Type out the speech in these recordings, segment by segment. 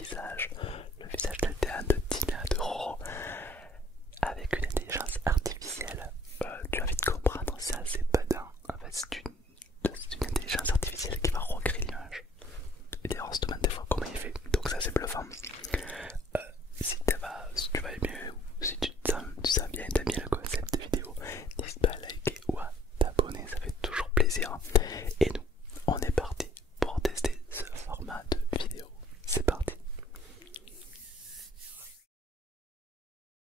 le visage d'Altéane, de Tina, de Roro, avec une intelligence artificielle. Tu vas vite comprendre, c'est assez badin. En fait, c'est une intelligence artificielle qui va recréer l'image. Et d'ailleurs, on se demande des fois comment il fait, donc ça c'est bluffant. Si tu vas aimer, ou si tu sens bien, t'aimes bien le concept de vidéo, n'hésite pas à liker ou à t'abonner, ça fait toujours plaisir. Et nous, on est parti pour tester ce format de vidéo. C'est parti.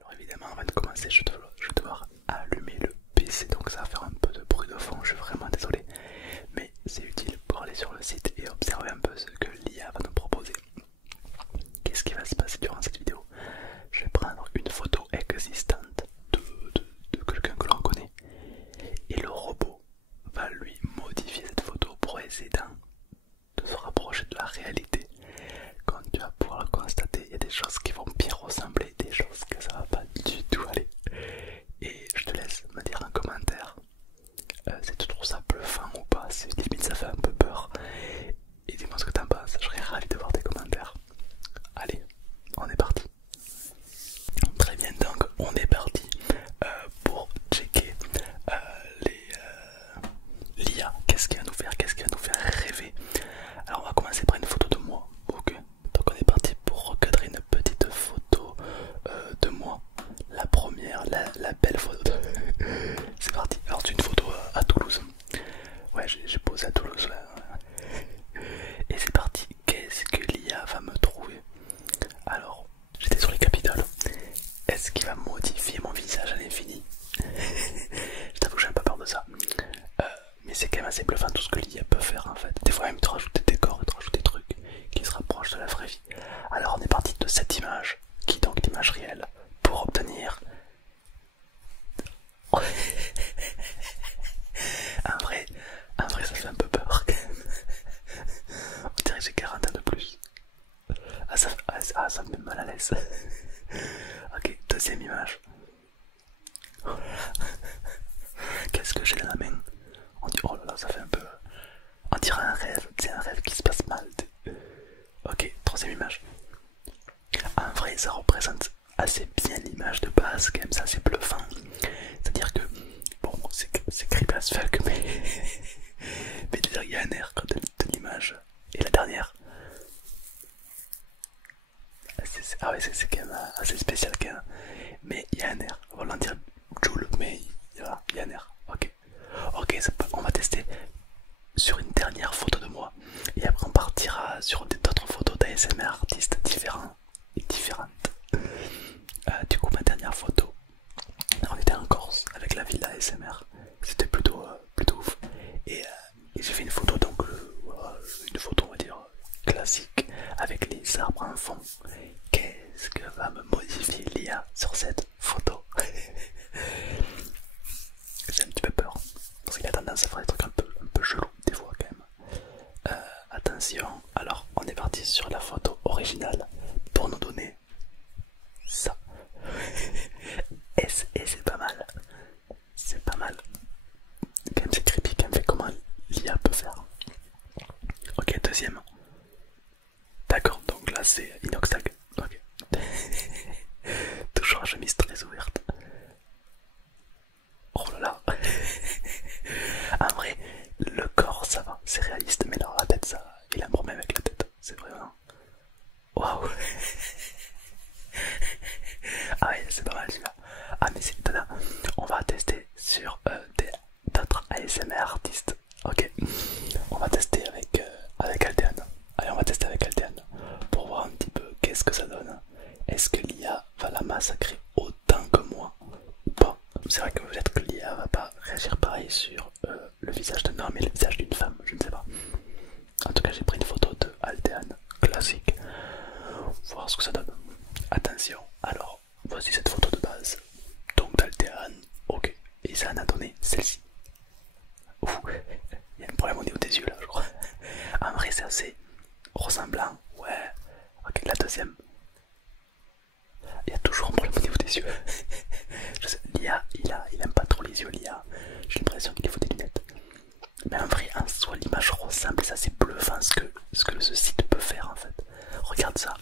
Alors évidemment, avant de commencer, je vais devoir allumer le PC, donc ça va faire un peu de bruit de fond, je suis vraiment désolé. Mais c'est utile pour aller sur le site et observer un peu ce que l'IA va nous proposer. Qu'est-ce qui va se passer durant cette vidéo? Je vais prendre une photo existante de quelqu'un que l'on connaît et le robot va lui modifier cette photo pour essayer de se rapprocher de la réalité. Comme tu vas pouvoir le constater, il y a des choses qui vont bien ressembler, des choses que ça va pas du tout aller. Et je te laisse me dire en commentaire si tu trouves ça bluffant ou pas, si limite ça fait un peu peur. Et dis-moi ce que t'en penses, je serais ravi de voir tes commentaires. Allez, on est parti. Très bien, donc on est parti pour checker l'IA. Qu'est-ce qu'il va nous faire? Qu'est-ce qu'il va nous faire rêver? Alors on va commencer par une photo de moi. Ok, donc on est parti pour recadrer une petite photo de moi. La première, la belle photo. C'est parti. Alors c'est une photo à Toulouse. Ouais, j'ai posé à Toulouse là. Et c'est parti. Qu'est-ce que l'IA va me trouver? Alors, j'étais sur les capitales. Est-ce qu'il va modifier mon visage à l'infini? Je t'avoue que j'ai un peu peur de ça. Mais c'est quand même assez bluffant tout ce que l'IA peut faire en fait. Des fois même te rajouter des décors et te rajouter des trucs qui se rapprochent de la vraie vie. Alors on est parti de cette image, qui est donc l'image réelle, pour obtenir... un vrai ça fait un peu peur quand même. On dirait que j'ai 40 ans de plus. Ça me met mal à l'aise. Ok, deuxième image. Oh là là. Qu'est-ce que j'ai dans la main? On dit oh là là, ça fait un peu... On dirait un rêve, c'est un rêve qui se passe mal. Ok, troisième image. En vrai, ça représente assez bien l'image de base, quand même, c'est assez bluffant. C'est-à-dire que, bon, c'est creepy as fuck, mais... mais il y a un air de l'image. Et la dernière... Ah ouais, c'est quand même assez spécial quand même. Mais il y a un air, on va en dire Joule, mais il y a un air. Ok, ok, on va tester sur une dernière photo de moi. Et après on partira sur d'autres photos d'ASMR artistes différents et différentes. Du coup ma dernière photo, on était en Corse avec la villa ASMR. C'était plutôt ouf. Et j'ai fait une photo, donc une photo on va dire classique avec les arbres en fond. Qu'est-ce que va me modifier l'IA sur cette photo? J'ai un petit peu peur parce qu'il a tendance à faire des trucs un peu chelous des fois quand même. Attention, alors on est parti sur la photo originale pour nous donner ça. Et c'est pas mal. C'est pas mal. Quand même c'est creepy, quand même fait comment l'IA peut faire. Ok, deuxième. D'accord, donc là c'est inoxtag. Ok. Toujours la chemise très ouverte. Oh là là. En vrai, le corps ça va, c'est réaliste, mais alors la tête ça, il a un problème avec la tête, c'est vraiment... Waouh. Ah ouais, c'est pas mal celui-là. Ah mais c'est tada. On va tester sur d'autres ASMR artistes. Ok. On va tester avec Altéane. Allez, on va tester avec Altéane pour voir un petit peu qu'est-ce que ça donne. Est-ce que l'IA va la massacrer autant que moi ou pas? C'est vrai que peut-être que l'IA va pas réagir pareil sur le visage d'un homme et le visage d'une femme, je ne sais pas. En tout cas, j'ai pris une photo de Altéane classique. Voir ce que ça donne. Attention, alors voici cette photo de base. Donc d'Altéane, ok. Et ça en a donné celle-ci. Ouh, il y a un problème au niveau des yeux là, je crois. En vrai, c'est assez ressemblant. Ouais. Ok, la deuxième. Il y a toujours un problème au niveau des yeux. L'IA, il aime pas trop les yeux, l'IA. J'ai l'impression qu'il faut des lunettes. Mais en vrai, en soi, l'image ressemble et ça, c'est bluffant ce que ce site peut faire en fait. Regarde ça.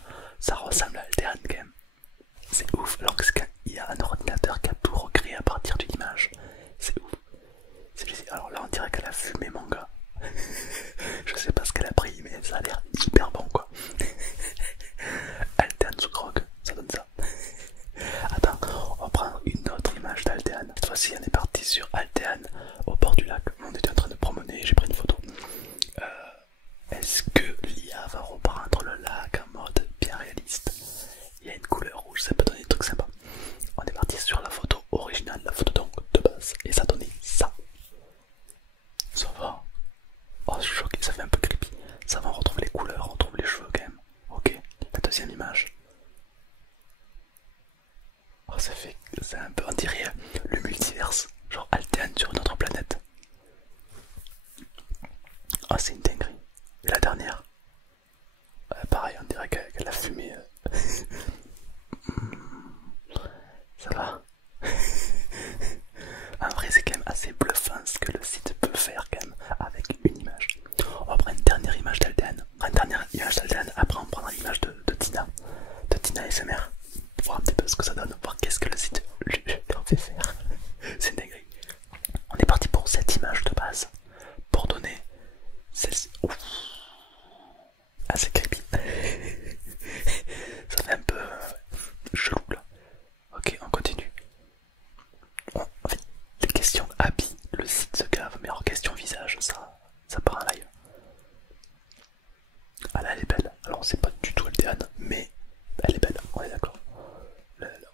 fois-ci, on est parti sur Altean, au bord du lac. On était en train de promener, j'ai pris une photo. Est-ce que l'IA va reprendre le lac en mode bien réaliste? Il y a une couleur rouge, ça peut donner des trucs sympas. On est parti sur la photo originale, la photo donc de base, et ça donnait ça. Ça va. Oh, je suis choqué, ça fait un peu creepy. Ça va, on retrouve les couleurs, on retrouve les cheveux quand même. Ok, la deuxième image. Oh, ça fait. C'est un peu, on dirait le multiverse. Genre Altean sur une autre planète. Oh, c'est une dinguerie. Et la dernière. Pareil, on dirait qu'elle a fumé. Ça va. En vrai, c'est quand même assez bluffant ce que le site peut faire quand même avec une image. On va prendre une dernière image d'Altean. Une dernière image d'Altean, après on prendra l'image de Tina. De Tina SMR. Pour voir un petit peu ce que ça donne, voir qu'est-ce que le site leur fait faire. C'est une dinguerie. On est parti pour cette image de base. Pour donner celle-ci. Ah, c'est creepy. Ça fait un peu chelou là. Ok, on continue. En fait, les questions habits, le site se gave, mais en question visage, ça part en live. Ah là, elle est belle. Alors, c'est pas du tout Aldean, mais elle est belle, on est d'accord.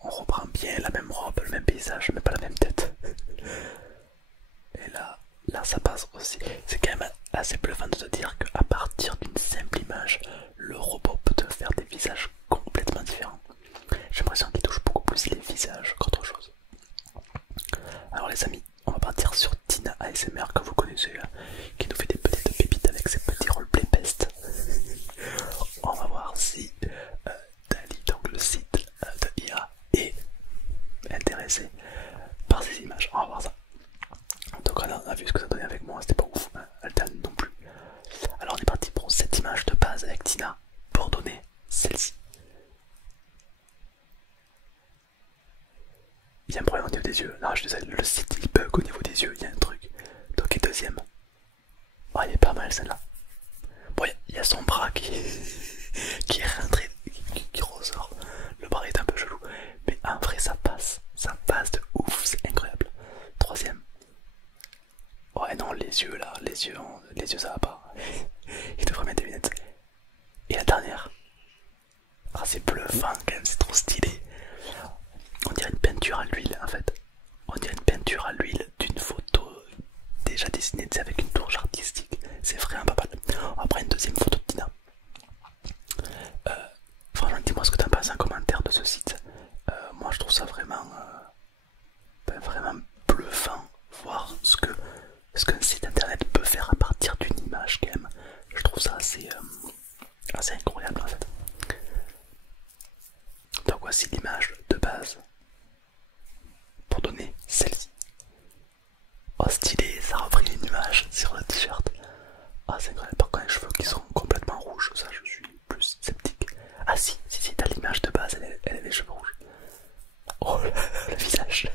On reprend bien la même robe, le même paysage, mais pas la même tête. Et là ça passe aussi. C'est quand même assez bluffant de te dire qu'à partir d'une simple image, le robot peut te faire des visages complètement différents. J'ai l'impression qu'il touche beaucoup plus les visages qu'autre chose. Alors les amis, on va partir sur Tina ASMR que vous connaissez là, qui nous fait des petites pépites avec ses petits roleplay peste. On va voir si Dali, donc le site de IA, est intéressé par ces images. On va voir ça. Donc on a vu ce que ça donnait avec moi, c'était pas ouf, Altan non plus. Alors on est parti pour cette image de base avec Tina pour donner celle-ci. Il y a un problème au niveau des yeux. Non, je disais, le site il bug au niveau des yeux, il y a un truc. Donc et deuxième. Oh, il est pas mal celle-là. Bon, il y a son bras qui est rentré, qui ressort. Le bras est un peu chelou, mais en vrai ça passe de ouf, c'est incroyable. Troisième. Ouais non, les yeux là, les yeux ça va pas. Il devrait mettre des lunettes. Et la dernière. Ah, c'est bluffant quand même, c'est trop stylé. On dirait une peinture à l'huile en fait. On dirait une peinture à l'huile d'une photo déjà dessinée avec une touche artistique. C'est vraiment pas mal. On va prendre une deuxième photo de Tina. Franchement, dis-moi ce que t'en penses en commentaire de ce site. Moi je trouve ça vraiment, vraiment bluffant. Voir ce qu'un site internet peut faire à partir d'une image quand même. Je trouve ça assez incroyable en fait. Donc voici l'image de base pour donner celle-ci. Oh stylé, ça a repris une image sur le t-shirt. Ah c'est incroyable, par contre les cheveux qui sont complètement rouges, ça je suis plus sceptique. Ah si, t'as l'image de base, elle a les cheveux rouges. Oh le visage.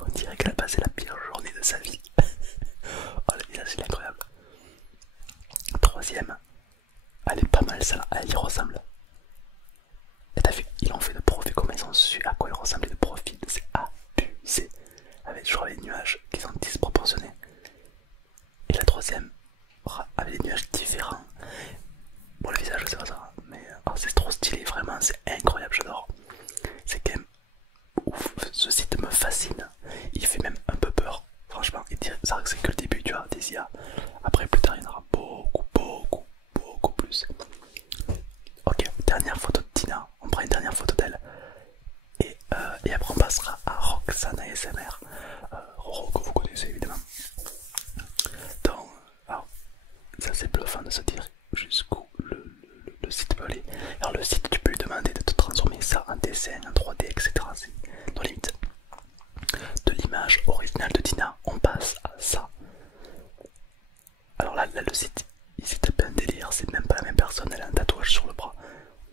On dirait qu'elle a passé la pire journée de sa vie. Oh le visage il est incroyable. Troisième, elle est pas mal celle-là, elle y ressemble. Et t'as vu, ils ont fait de profil, comment ils ont su à quoi il ressemblait de profil, c'est abusé. Avec toujours les nuages qui sont disproportionnés. Et la troisième, avec des nuages différents. Bon le visage je sais pas ça, mais c'est trop stylé, vraiment c'est incroyable, j'adore. C'est quand même ouf, ce site me fascine. Il fait même un peu peur, franchement. Et c'est vrai que c'est que le début, tu vois, des IA. Après plus tard il y en aura beaucoup plus. Ok, dernière photo de Tina, on prend une dernière photo d'elle. Et après on passera à Roxane ASMR. Roro que vous connaissez évidemment. Donc, alors, ça c'est bluffant de se dire jusqu'où le site peut aller. Alors le site tu peux lui demander de te transformer ça en dessin, en 3D, etc. C'est dans limite. De l'image originale de Tina, on passe à ça. Alors là le site, il s'est tapé un délire, c'est même pas la même personne, elle a un tatouage sur le bras.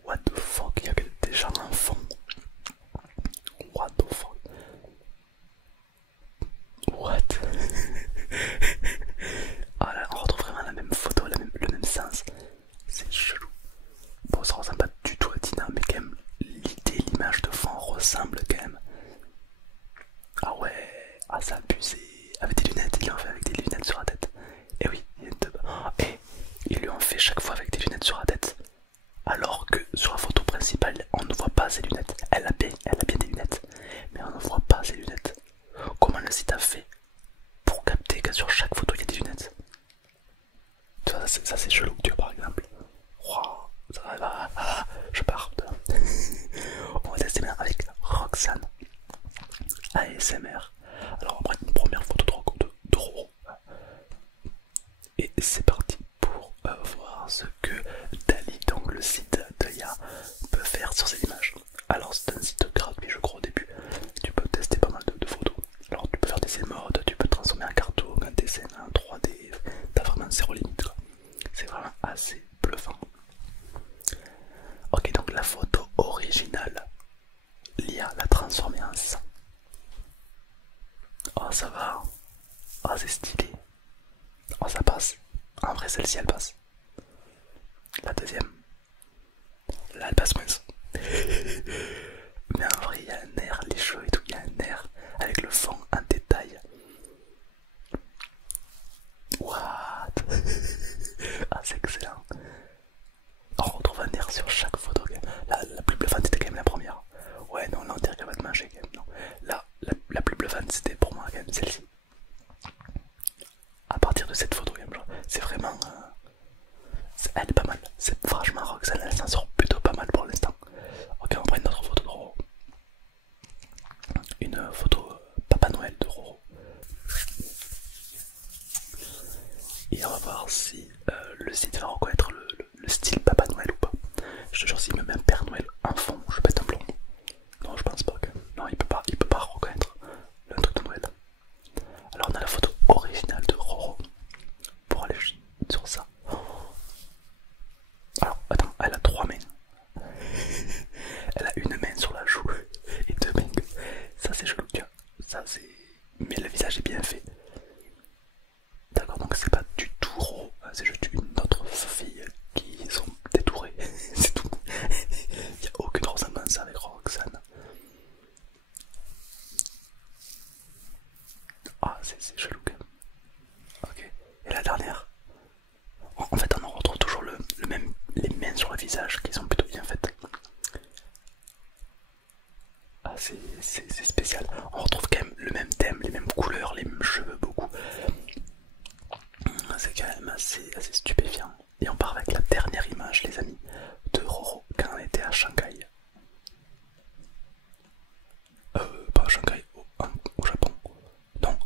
What the fuck, il y a des gens en fond. What the fuck. What? ASMR. Alors on va prendre une première photo de Roro. Et c'est parti pour voir ce que Dali, donc le site de IA, peut faire sur ces images. Alors c'est un site gratuit je crois au début. Tu peux tester pas mal de photos. Alors tu peux faire des émotes, tu peux transformer un cartoon, un dessin, un 3D. T'as vraiment zéro limite quoi. C'est vraiment assez bluffant. Ok, donc la photo originale, l'IA l'a transformée en ça. Oh ça va. Oh c'est stylé. Oh ça passe. En vrai celle-ci elle passe. La deuxième. Là elle passe moins. Mais en vrai il y a un air, les cheveux et tout, il y a un air avec le fond en détail. What? Ah c'est excellent. On retrouve un air sur chaque photo. La plus bluffante c'était quand même la première. Ouais non là on dirait qu'elle va te manger quand même. Non. Là la plus bluffante c'était pour moi quand même celle-ci. À partir de cette photo quand même, c'est vraiment... elle est pas mal. C'est franchement Roxane, elle s'en sort plutôt pas mal pour l'instant. Ok on prend une autre photo de Roro. Une photo Papa Noël de Roro. Et on va voir si le site va reconnaître le style Papa Noël ou pas. Je te jure s'il me met un Père Noël en fond, je pète un plomb. Non je pense pas que... Non il peut pas reconnaître le truc de Noël. Alors on a la photo originale de Roro. Pour aller sur ça. Alors attends, elle a trois mains. Elle a une main sur la joue et deux mains. Ça c'est chelou, tu vois. Ça c'est... Mais le visage est bien fait. D'accord, donc c'est pas du tout Roro, c'est juste une autre fille qui sont détourées. C'est tout. Il n'y a aucune ressemblance avec Roxane. Ah c'est chelou quand même. Ok. Et la dernière. En fait on en retrouve toujours le même, les mains sur le visage qui sont plutôt bien faites. Ah c'est spécial. On retrouve quand même le même thème, les mêmes couleurs, les mêmes cheveux beaucoup. C'est quand même assez stupéfiant. Et on part avec la dernière image les amis de Roro quand on était à Shanghai. Pas à Shanghai, au Japon. Non,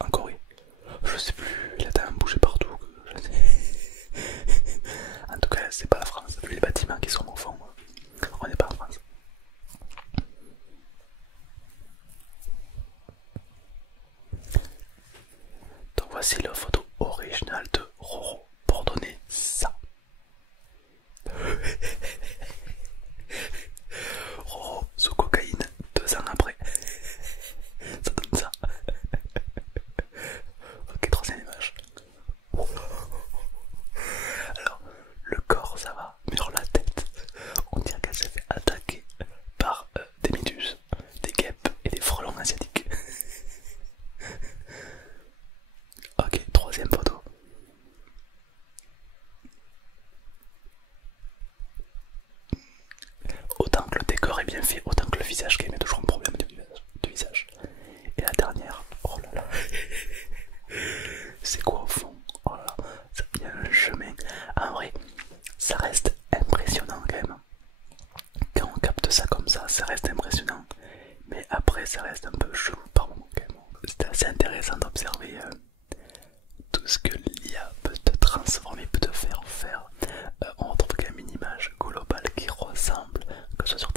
en Corée. Je sais plus, il a tellement bougé partout que je sais. En tout cas c'est pas la France, vu les bâtiments qui sont au fond. On n'est pas en France. Donc voici la photo originale de Roro pour donner ça. Roro sous cocaïne 2 ans après. Ça donne ça. Ok, troisième image. Alors, le corps ça va, mais sur la tête, on dirait qu'elle s'est fait attaquer par des méduses, des guêpes et des frelons asiatiques. Ok, troisième photo. Autant que le décor est bien fait, autant que le visage qui est toujours un problème de visage. Et la dernière, oh là là, c'est quoi au fond? Oh là là, ça y a un chemin. En vrai, ça reste impressionnant quand même. Quand on capte ça comme ça reste impressionnant. Mais après, ça reste un peu chelou par moment quand même. C'était assez intéressant d'observer tout ce que l'IA peut te transformer, peut te faire faire. On retrouve quand même une image globale qui ressemble, que ce soit sur